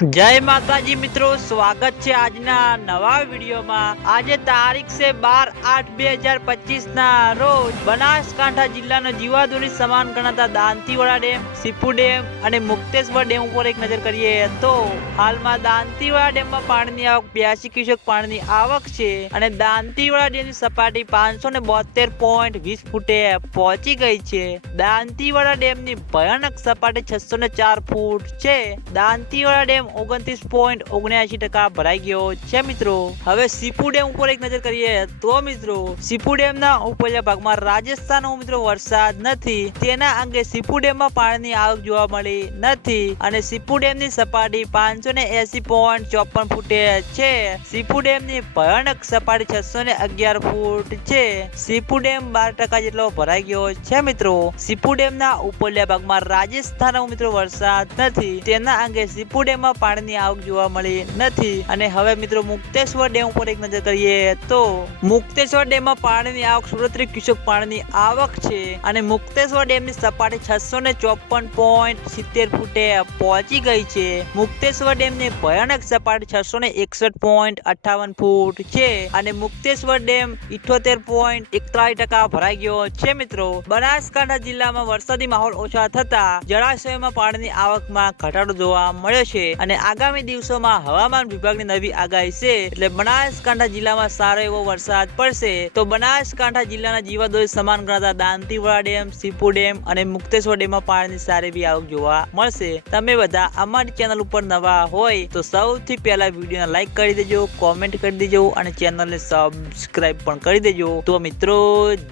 જય માતાજી મિત્રો, સ્વાગત છે આજના નવા વિડીયોમાં. આજે તારીખ છે બાર આઠ બે હજાર પચીસ ના રોજ બનાસકાંઠા જિલ્લાનો જીવાદોરી સમાન ગણાતા દાંતીવાડા ડેમ, સીપુ ડેમ અને મુક્તેશ્વર ડેમ ઉપર એક નજર કરીએ તો હાલમાં દાંતીવાડા ડેમમાં પાણીની આવક બ્યાસી ક્યુસેક પાણીની આવક છે અને દાંતીવાડા ડેમની સપાટી પાંચસો ને બોતેર પોઈન્ટ વીસ ફૂટે પહોંચી ગઈ છે. દાંતીવાડા ડેમની ભયાનક સપાટી છસો ને ચાર ફૂટ છે. દાંતીવાડા ડેમ ઓગણત્રીસ પોઈન્ટ ઓગણ્યાસી ટકા ભરાઈ ગયો છે મિત્રો. હવે સીપુ ડેમ ઉપર એક નજર કરીએ તો મિત્રો, સીપુ ડેમના ઉપરલા ભાગમાં રાજસ્થાનનો મિત્રો વરસાદ નથી. તેના અંગે સીપુ ડેમમાં પાણીની આવક જોવા મળી નથી અને સીપુ ડેમની સપાટી પાંચસો ને એસી પોઈન્ટ ચોપન ફૂટે છે. સીપુ ડેમની ભયાનક સપાટી છસો ને અગિયાર ફૂટ છે. સીપુ ડેમ બાર ટકા જેટલો ભરાઈ ગયો છે મિત્રો. સીપુ ડેમના ઉપરલા ભાગમાં રાજસ્થાનનો મિત્રો વરસાદ નથી. તેના અંગે સીપુ ડેમમાં પાણીની આવક જોવા મળી નથી. અને હવે મિત્રો મુક્તેશ્વર ડેમ ઉપર એક નજર કરીએ તો મુક્તેશ્વર ડેમમાં પાણીની આવક સુડત્રીસ ક્યુસેક પાણીની આવક છે. અને મુક્તેશ્વર ડેમની સપાટી છસો ને ચોપન પોઈન્ટ સિત્તેર ફૂટે પહોંચી ગઈ છે. મુક્તેશ્વર ડેમની ભયાનક સપાટી છસો ને એકસઠ પોઈન્ટ અઠાવન ફૂટ છે. અને મુક્તેશ્વર ડેમ ઇઠોતેર પોઈન્ટ એકતાલીસ ટકા ભરાઈ ગયો છે મિત્રો. બનાસકાંઠા જિલ્લામાં વરસાદી માહોલ ઓછા થતા જળાશયોમાં પાણીની આવકમાં ઘટાડો જોવા મળ્યો છે. અને આગામી દિવસોમાં હવામાન વિભાગની નવી આગાહી છે. એટલે બનાસકાંઠા જિલ્લામાં સારો એવો વરસાદ પડશે તો બનાસકાંઠા જિલ્લાના જીવાદોરી સમાન ગણાતા દાંતીવાડા ડેમ, સીપુ ડેમ અને મુક્તેશ્વર ડેમમાં પાણીની સારી એવી આવક જોવા મળશે. તમે બધા અમારી ચેનલ ઉપર નવા હોય તો સૌથી પહેલા વિડીયોને લાઈક કરી દેજો કોમેન્ટ કરી દેજો અને ચેનલને સબસ્ક્રાઇબ પણ કરી દેજો. તો મિત્રો,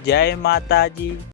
જય માતાજી.